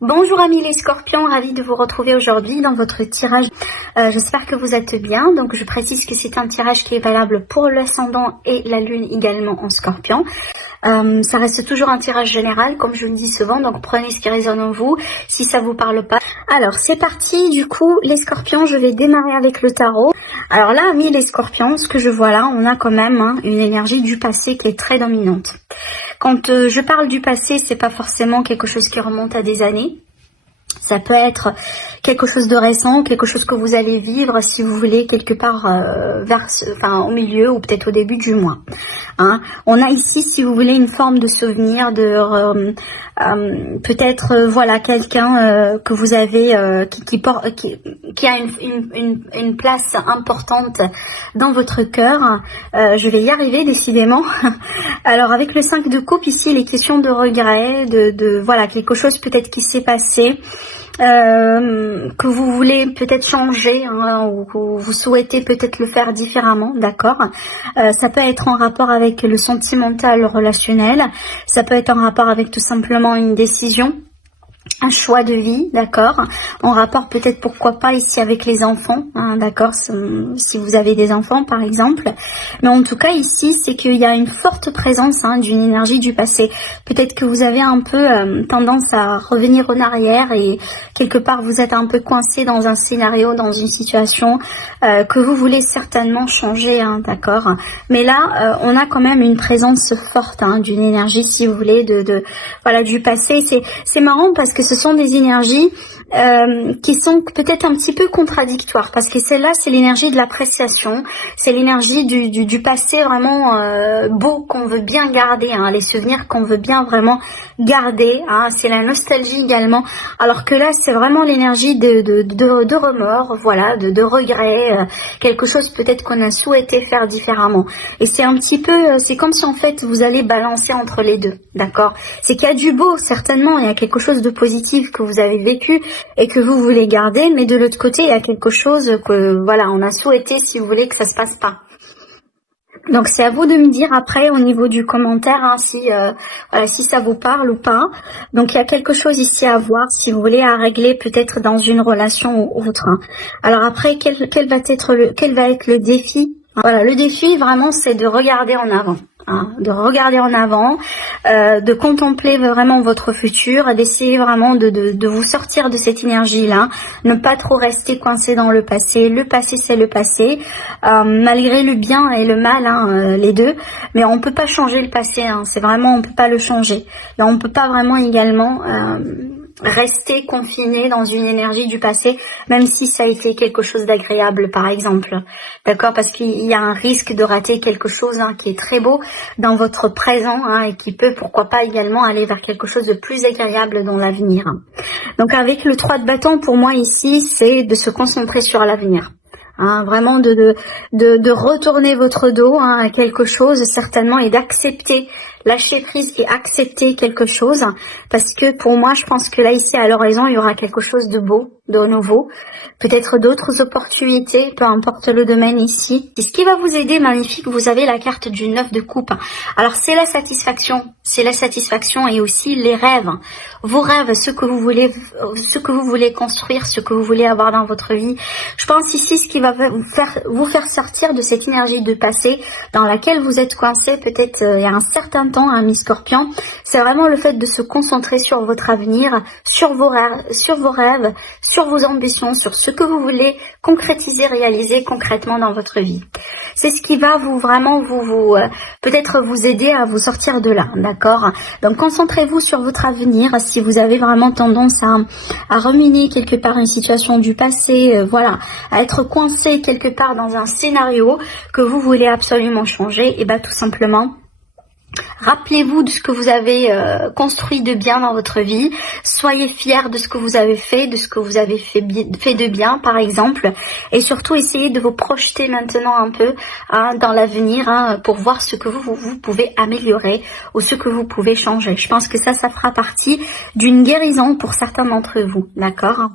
Bonjour amis les scorpions, ravie de vous retrouver aujourd'hui dans votre tirage. J'espère que vous êtes bien. Donc je précise que c'est un tirage qui est valable pour l'ascendant et la lune également en scorpion. Ça reste toujours un tirage général comme je vous le dis souvent, donc prenez ce qui résonne en vous si ça vous parle pas. Alors c'est parti, du coup les scorpions, je vais démarrer avec le tarot. Alors là amis les scorpions, ce que je vois là, on a quand même une énergie du passé qui est très dominante. Quand je parle du passé, c'est pas forcément quelque chose qui remonte à des années. Ça peut être quelque chose de récent, quelque chose que vous allez vivre, si vous voulez, quelque part au milieu ou peut-être au début du mois. Hein. On a ici, si vous voulez, une forme de souvenir, de peut-être voilà quelqu'un que vous avez qui a une place importante dans votre cœur. Je vais y arriver décidément. Alors avec le 5 de coupe ici, il est question de regret, de voilà quelque chose peut-être qui s'est passé. Que vous voulez peut-être changer hein, ou que vous souhaitez peut-être le faire différemment, d'accord. Ça peut être en rapport avec le sentimental, le relationnel, ça peut être en rapport avec tout simplement une décision, un choix de vie, d'accord, en rapport peut-être pourquoi pas ici avec les enfants, hein, d'accord, si vous avez des enfants par exemple, mais en tout cas ici c'est qu'il y a une forte présence hein, d'une énergie du passé. Peut-être que vous avez un peu tendance à revenir en arrière et quelque part vous êtes un peu coincé dans un scénario, dans une situation que vous voulez certainement changer, hein, d'accord, mais là on a quand même une présence forte hein, d'une énergie si vous voulez voilà du passé. C'est marrant parce que ce sont des énergies qui sont peut-être un petit peu contradictoires parce que celle-là c'est l'énergie de l'appréciation, c'est l'énergie du passé vraiment beau qu'on veut bien garder, hein, les souvenirs qu'on veut bien vraiment garder, hein, c'est la nostalgie également, alors que là c'est vraiment l'énergie de remords, voilà, de regret, quelque chose peut-être qu'on a souhaité faire différemment, et c'est un petit peu, c'est comme si en fait vous allez balancer entre les deux, d'accord, c'est qu'il y a du beau certainement, il y a quelque chose de positif que vous avez vécu et que vous voulez garder, mais de l'autre côté il y a quelque chose que voilà on a souhaité si vous voulez que ça se passe pas. Donc c'est à vous de me dire après au niveau du commentaire hein, si ça vous parle ou pas. Donc il y a quelque chose ici à voir si vous voulez à régler peut-être dans une relation ou autre. Hein. Alors après quel va être le défi? Voilà, le défi vraiment c'est de regarder en avant. Hein, de regarder en avant, de contempler vraiment votre futur, d'essayer vraiment de vous sortir de cette énergie-là, ne pas trop rester coincé dans le passé. Le passé, c'est le passé, malgré le bien et le mal, hein, les deux, mais on peut pas changer le passé, hein, c'est vraiment, on peut pas le changer. Et on peut pas vraiment également rester confiné dans une énergie du passé, même si ça a été quelque chose d'agréable par exemple, d'accord, parce qu'il y a un risque de rater quelque chose hein, qui est très beau dans votre présent hein, et qui peut pourquoi pas également aller vers quelque chose de plus agréable dans l'avenir. Donc avec le 3 de bâton, pour moi ici c'est de se concentrer sur l'avenir. Hein, vraiment de retourner votre dos hein, à quelque chose certainement et d'accepter, lâcher prise et accepter quelque chose, parce que pour moi je pense que là ici à l'horizon il y aura quelque chose de beau, de nouveau, peut-être d'autres opportunités, peu importe le domaine ici. Et ce qui va vous aider, magnifique, vous avez la carte du 9 de coupe. Alors c'est la satisfaction et aussi les rêves. Vos rêves, ce que vous voulez construire, ce que vous voulez avoir dans votre vie. Je pense ici ce qui va vous faire sortir de cette énergie de passé dans laquelle vous êtes coincé peut-être il y a un certain temps, hein, mi-scorpion. C'est vraiment le fait de se concentrer sur votre avenir, sur vos rêves, sur vos ambitions, sur ce que vous voulez concrétiser, réaliser concrètement dans votre vie. C'est ce qui va peut-être vous aider à vous sortir de là, d'accord? Donc concentrez-vous sur votre avenir si vous avez vraiment tendance à ruminer quelque part une situation du passé, voilà, à être coincé quelque part dans un scénario que vous voulez absolument changer, et bien tout simplement rappelez-vous de ce que vous avez construit de bien dans votre vie. Soyez fiers de ce que vous avez fait, de ce que vous avez fait de bien, par exemple. Et surtout, essayez de vous projeter maintenant un peu hein, dans l'avenir hein, pour voir ce que vous pouvez améliorer ou ce que vous pouvez changer. Je pense que ça fera partie d'une guérison pour certains d'entre vous, d'accord ?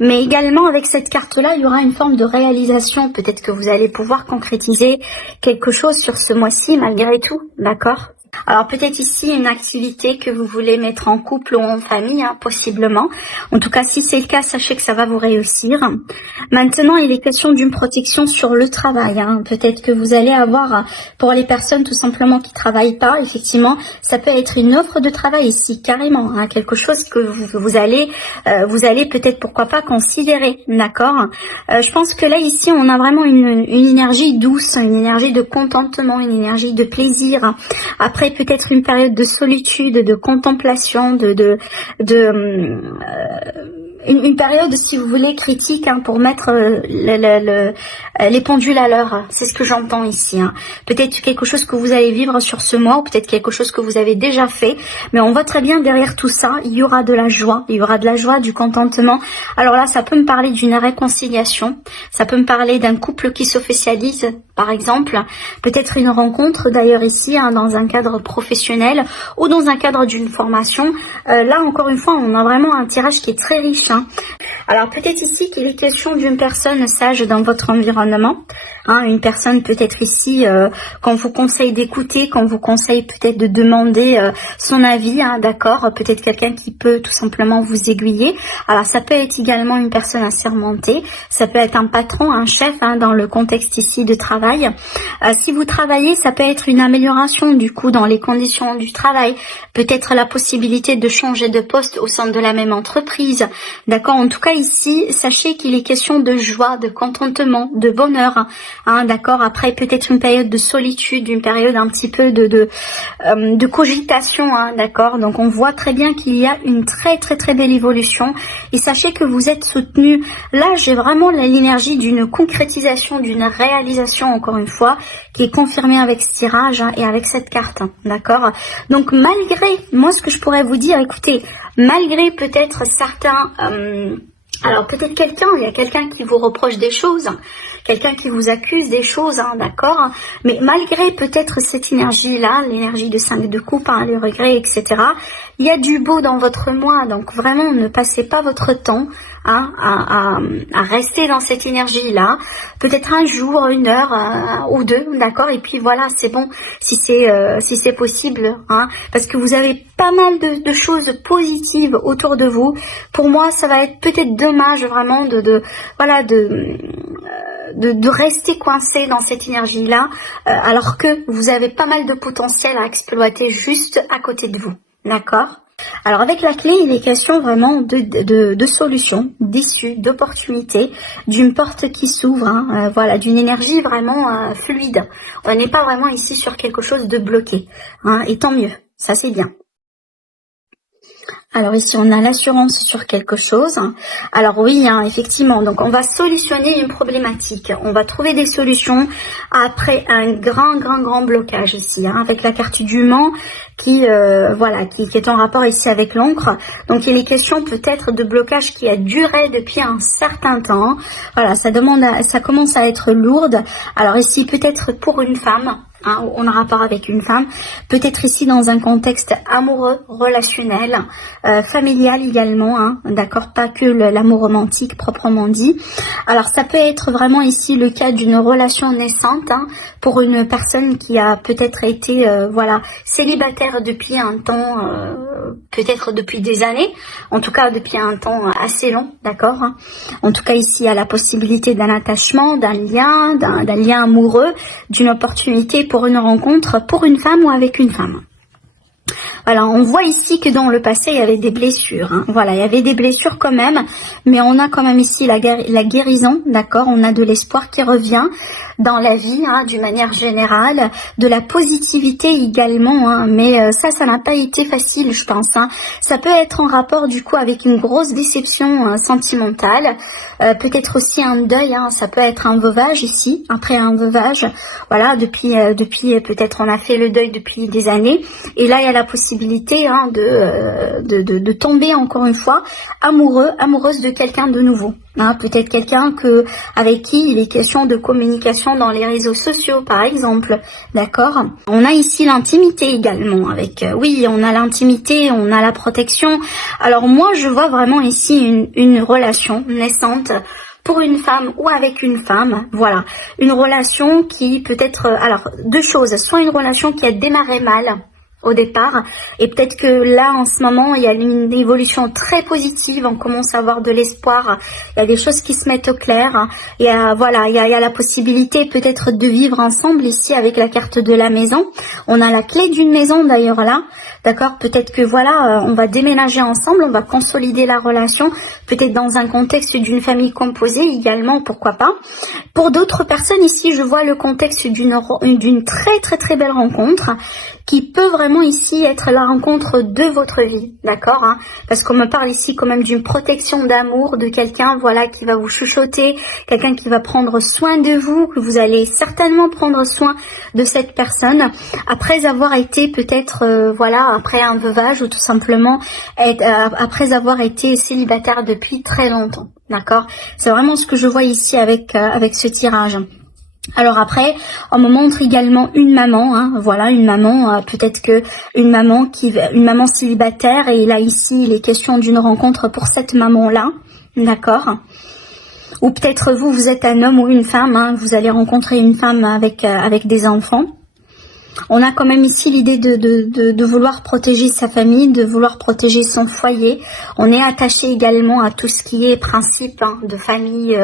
Mais également avec cette carte-là, il y aura une forme de réalisation. Peut-être que vous allez pouvoir concrétiser quelque chose sur ce mois-ci malgré tout, d'accord ? Alors peut-être ici une activité que vous voulez mettre en couple ou en famille, hein, possiblement. En tout cas, si c'est le cas, sachez que ça va vous réussir. Maintenant, il est question d'une protection sur le travail. Hein. Peut-être que vous allez avoir, pour les personnes tout simplement qui travaillent pas, effectivement, ça peut être une offre de travail ici, carrément. Hein, quelque chose que vous allez peut-être, pourquoi pas, considérer. D'accord. Je pense que là, ici, on a vraiment une énergie douce, une énergie de contentement, une énergie de plaisir. Après, peut-être une période de solitude, de contemplation, une période, si vous voulez, critique, hein, pour mettre les pendules à l'heure. C'est ce que j'entends ici. Hein. Peut-être quelque chose que vous allez vivre sur ce mois, ou peut-être quelque chose que vous avez déjà fait. Mais on voit très bien derrière tout ça, il y aura de la joie. Il y aura de la joie, du contentement. Alors là, ça peut me parler d'une réconciliation. Ça peut me parler d'un couple qui s'officialise, par exemple. Peut-être une rencontre, d'ailleurs ici, hein, dans un cadre professionnel ou dans un cadre d'une formation. Là, encore une fois, on a vraiment un tirage qui est très riche. Hein. Alors peut-être ici qu'il est question d'une personne sage dans votre environnement, hein, une personne peut-être ici qu'on vous conseille d'écouter, qu'on vous conseille peut-être de demander son avis, hein, d'accord, peut-être quelqu'un qui peut tout simplement vous aiguiller. Alors ça peut être également une personne assermentée, ça peut être un patron, un chef, hein, dans le contexte ici de travail. Si vous travaillez, ça peut être une amélioration du coup dans les conditions du travail, peut-être la possibilité de changer de poste au sein de la même entreprise. D'accord, en tout cas ici, sachez qu'il est question de joie, de contentement, de bonheur. Hein, d'accord, après peut-être une période de solitude, une période un petit peu de cogitation. Hein, d'accord, donc on voit très bien qu'il y a une très très très belle évolution. Et sachez que vous êtes soutenu. Là, j'ai vraiment l'énergie d'une concrétisation, d'une réalisation, encore une fois, qui est confirmée avec ce tirage, hein, et avec cette carte. Hein, d'accord, donc malgré, moi ce que je pourrais vous dire, écoutez, malgré peut-être certains... alors peut-être il y a quelqu'un qui vous reproche des choses, quelqu'un qui vous accuse des choses, hein, d'accord, mais malgré peut-être cette énergie-là, l'énergie de 5 de coupe, hein, les regrets, etc., il y a du beau dans votre moi, donc vraiment ne passez pas votre temps, hein, à rester dans cette énergie-là, peut-être un jour, une heure ou deux, d'accord, et puis voilà, c'est bon, si c'est possible, hein, parce que vous avez pas mal de choses positives autour de vous. Pour moi, ça va être peut-être dommage vraiment de rester coincé dans cette énergie-là, alors que vous avez pas mal de potentiel à exploiter juste à côté de vous, d'accord? Alors avec la clé, il est question vraiment de solutions, d'issues, d'opportunités, d'une porte qui s'ouvre, hein, voilà, d'une énergie vraiment fluide. On n'est pas vraiment ici sur quelque chose de bloqué, hein, et tant mieux, ça c'est bien. Alors ici, on a l'assurance sur quelque chose. Alors oui, hein, effectivement, donc on va solutionner une problématique. On va trouver des solutions après un grand blocage ici, hein, avec la carte du Mans qui est en rapport ici avec l'encre. Donc il est question peut-être de blocage qui a duré depuis un certain temps. Voilà, ça commence à être lourde. Alors ici, peut-être pour une femme, hein, on a rapport avec une femme, peut-être ici dans un contexte amoureux, relationnel, familial également, hein, d'accord, pas que l'amour romantique proprement dit. Alors ça peut être vraiment ici le cas d'une relation naissante, hein, pour une personne qui a peut-être été célibataire depuis un temps, peut-être depuis des années, en tout cas depuis un temps assez long, d'accord, hein. En tout cas ici il y a la possibilité d'un attachement, d'un lien amoureux, d'une opportunité pour une rencontre pour une femme ou avec une femme. Voilà, on voit ici que dans le passé, il y avait des blessures. Hein. Voilà, il y avait des blessures quand même, mais on a quand même ici la guérison, d'accord. On a de l'espoir qui revient dans la vie, hein, d'une manière générale, de la positivité également, hein, mais ça n'a pas été facile, je pense. Hein. Ça peut être en rapport du coup avec une grosse déception sentimentale, peut-être aussi un deuil, hein, ça peut être un veuvage ici, après un veuvage, voilà, depuis peut-être on a fait le deuil depuis des années, et là il y a la possibilité, hein, de tomber encore une fois amoureuse de quelqu'un de nouveau. Hein, peut-être quelqu'un avec qui il est question de communication dans les réseaux sociaux par exemple, d'accord. On a ici l'intimité également avec, oui, on a l'intimité, on a la protection. Alors moi je vois vraiment ici une relation naissante pour une femme ou avec une femme, voilà, une relation qui peut être, alors deux choses, soit une relation qui a démarré mal, au départ, et peut-être que là en ce moment il y a une évolution très positive, on commence à avoir de l'espoir, il y a des choses qui se mettent au clair, il y a voilà, il y a la possibilité peut-être de vivre ensemble ici avec la carte de la maison. On a la clé d'une maison d'ailleurs là, d'accord, peut-être que voilà, on va déménager ensemble, on va consolider la relation, peut-être dans un contexte d'une famille composée également, pourquoi pas. Pour d'autres personnes ici, je vois le contexte d'une très belle rencontre qui peut vraiment ici être la rencontre de votre vie, d'accord, hein, parce qu'on me parle ici quand même d'une protection d'amour, de quelqu'un, voilà, qui va vous chuchoter, quelqu'un qui va prendre soin de vous, que vous allez certainement prendre soin de cette personne, après avoir été peut-être, voilà, après un veuvage ou tout simplement après avoir été célibataire depuis très longtemps, d'accord, c'est vraiment ce que je vois ici avec ce tirage. Alors après, on me montre également une maman, hein, voilà, une maman, peut-être que une maman célibataire, et là ici il est question d'une rencontre pour cette maman-là, d'accord. Ou peut-être vous êtes un homme ou une femme, hein, vous allez rencontrer une femme avec des enfants. On a quand même ici l'idée de vouloir protéger sa famille, de vouloir protéger son foyer. On est attaché également à tout ce qui est principe, hein, de famille,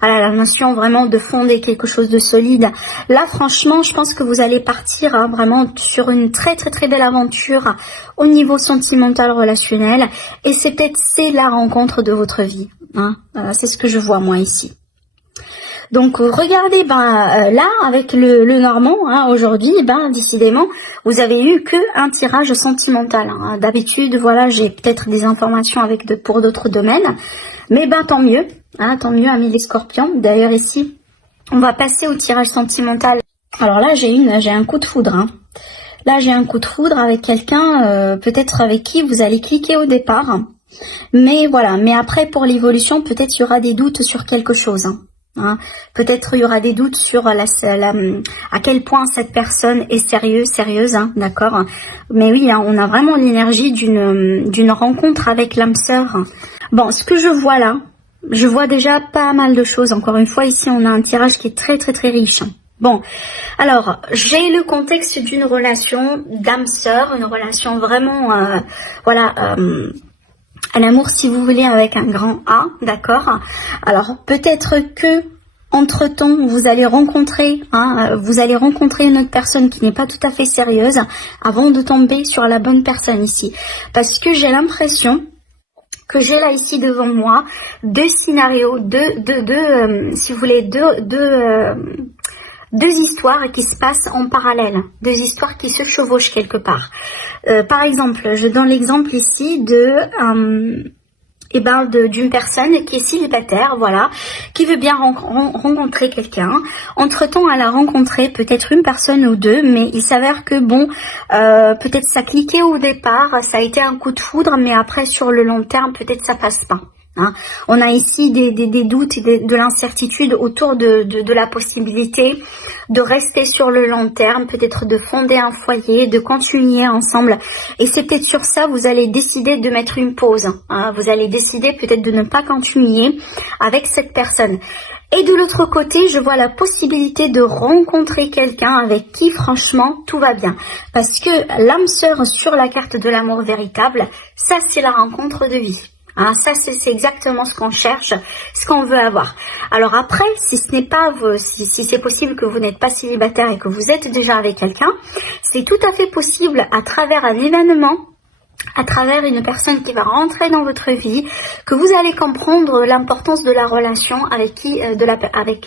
voilà, la notion vraiment de fonder quelque chose de solide. Là, franchement, je pense que vous allez partir, hein, vraiment sur une très belle aventure au niveau sentimental, relationnel. Et c'est peut-être la rencontre de votre vie, hein. C'est ce que je vois moi ici. Donc regardez, là avec le Normand, hein, aujourd'hui, décidément, vous avez eu que un tirage sentimental, hein. D'habitude, voilà, j'ai peut-être des informations pour d'autres domaines, mais tant mieux, hein, tant mieux, amis les Scorpions. D'ailleurs ici, on va passer au tirage sentimental. Alors là, j'ai un coup de foudre, hein. Là, j'ai un coup de foudre avec quelqu'un, peut-être avec qui vous allez cliquer au départ, mais voilà. Mais après, pour l'évolution, peut-être il y aura des doutes sur quelque chose, hein. Hein, peut-être il y aura des doutes sur à quel point cette personne est sérieuse, hein, d'accord. Mais oui, hein, on a vraiment l'énergie d'une rencontre avec l'âme sœur. Bon, ce que je vois là, je vois déjà pas mal de choses. Encore une fois, ici, on a un tirage qui est très riche. Bon, alors, j'ai le contexte d'une relation d'âme sœur, une relation vraiment, voilà, un amour, si vous voulez, avec un grand A, d'accord. Alors, peut-être que, entre-temps, vous allez rencontrer une autre personne qui n'est pas tout à fait sérieuse avant de tomber sur la bonne personne ici. Parce que j'ai l'impression que j'ai là ici devant moi deux scénarios, si vous voulez, deux histoires qui se passent en parallèle, deux histoires qui se chevauchent quelque part. Par exemple, je donne l'exemple ici d'une personne qui est célibataire, voilà, qui veut bien rencontrer quelqu'un. Entre-temps, elle a rencontré peut-être une personne ou deux, mais il s'avère que peut-être ça cliquait au départ, ça a été un coup de foudre, mais après sur le long terme, peut-être ça passe pas. Hein. On a ici des doutes et de l'incertitude autour de la possibilité de rester sur le long terme, peut-être de fonder un foyer, de continuer ensemble. Et c'est peut-être sur ça vous allez décider de mettre une pause. Hein. Vous allez décider peut-être de ne pas continuer avec cette personne. Et de l'autre côté, je vois la possibilité de rencontrer quelqu'un avec qui, franchement, tout va bien. Parce que l'âme sœur sur la carte de l'amour véritable, ça c'est la rencontre de vie. Hein, ça, c'est exactement ce qu'on cherche, ce qu'on veut avoir. Alors après, si ce n'est pas, si c'est possible que vous n'êtes pas célibataire et que vous êtes déjà avec quelqu'un, c'est tout à fait possible à travers un événement, à travers une personne qui va rentrer dans votre vie, que vous allez comprendre l'importance de la relation avec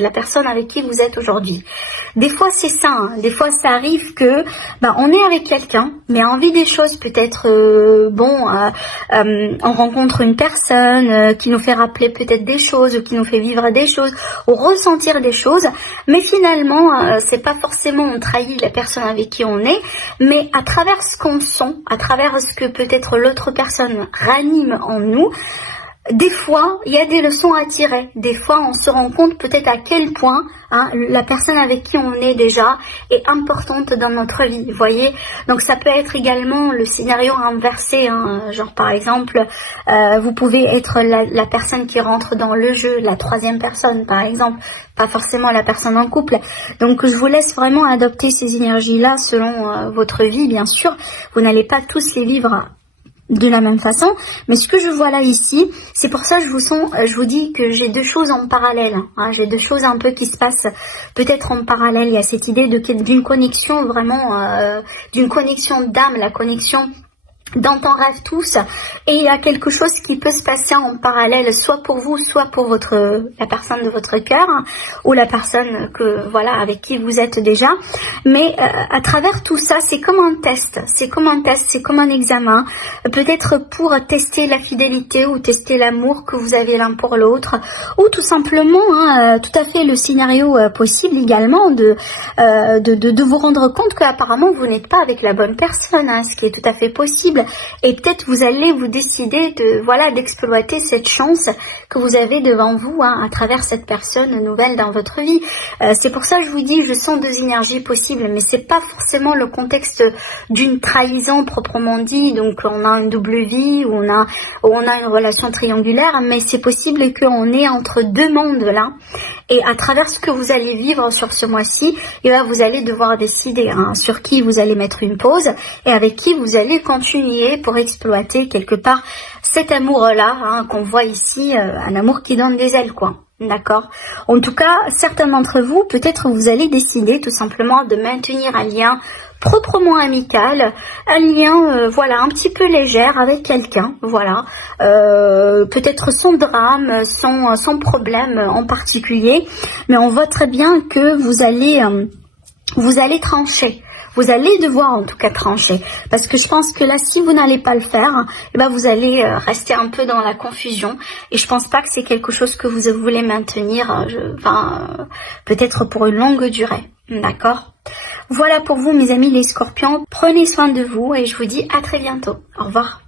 la personne avec qui vous êtes aujourd'hui. Des fois c'est ça, hein. Des fois ça arrive que on est avec quelqu'un, mais envie des choses peut-être on rencontre une personne qui nous fait rappeler peut-être des choses, ou qui nous fait vivre des choses, ou ressentir des choses, mais finalement c'est pas forcément on trahit la personne avec qui on est, mais à travers ce qu'on sent, à travers ce que peut-être l'autre personne ranime en nous, des fois, il y a des leçons à tirer. Des fois, on se rend compte peut-être à quel point la personne avec qui on est déjà est importante dans notre vie, vous voyez. Donc ça peut être également le scénario inversé, genre par exemple, vous pouvez être la personne qui rentre dans le jeu, la troisième personne par exemple, pas forcément la personne en couple. Donc je vous laisse vraiment adopter ces énergies-là selon votre vie, bien sûr. Vous n'allez pas tous les vivre de la même façon, mais ce que je vois là ici, c'est pour ça que je vous dis que j'ai deux choses en parallèle, j'ai deux choses un peu qui se passent peut-être en parallèle. Il y a cette idée d'une connexion vraiment, d'une connexion d'âme, la connexion dont on rêve tous, et il y a quelque chose qui peut se passer en parallèle, soit pour vous, soit pour la personne de votre cœur, ou la personne avec qui vous êtes déjà. Mais à travers tout ça, c'est comme un test, c'est comme un examen, peut-être pour tester la fidélité ou tester l'amour que vous avez l'un pour l'autre, ou tout simplement, tout à fait le scénario possible également de vous rendre compte qu'apparemment vous n'êtes pas avec la bonne personne, ce qui est tout à fait possible. Et peut-être vous allez vous décider d'exploiter cette chance que vous avez devant vous à travers cette personne nouvelle dans votre vie. C'est pour ça que je vous dis, je sens deux énergies possibles, mais c'est pas forcément le contexte d'une trahison proprement dit. Donc on a une double vie ou on a une relation triangulaire, mais c'est possible qu'on est entre deux mondes là. Et à travers ce que vous allez vivre sur ce mois-ci, vous allez devoir décider sur qui vous allez mettre une pause et avec qui vous allez continuer pour exploiter quelque part cet amour-là qu'on voit ici, un amour qui donne des ailes, quoi. D'accord. En tout cas, certains d'entre vous, peut-être vous allez décider tout simplement de maintenir un lien proprement amical, un lien un petit peu légère avec quelqu'un, peut-être sans drame, sans problème en particulier, mais on voit très bien que vous allez trancher. Vous allez devoir en tout cas trancher, parce que je pense que là, si vous n'allez pas le faire, vous allez rester un peu dans la confusion, et je pense pas que c'est quelque chose que vous voulez maintenir, peut-être pour une longue durée, d'accord? Voilà pour vous mes amis les scorpions, prenez soin de vous, et je vous dis à très bientôt, au revoir.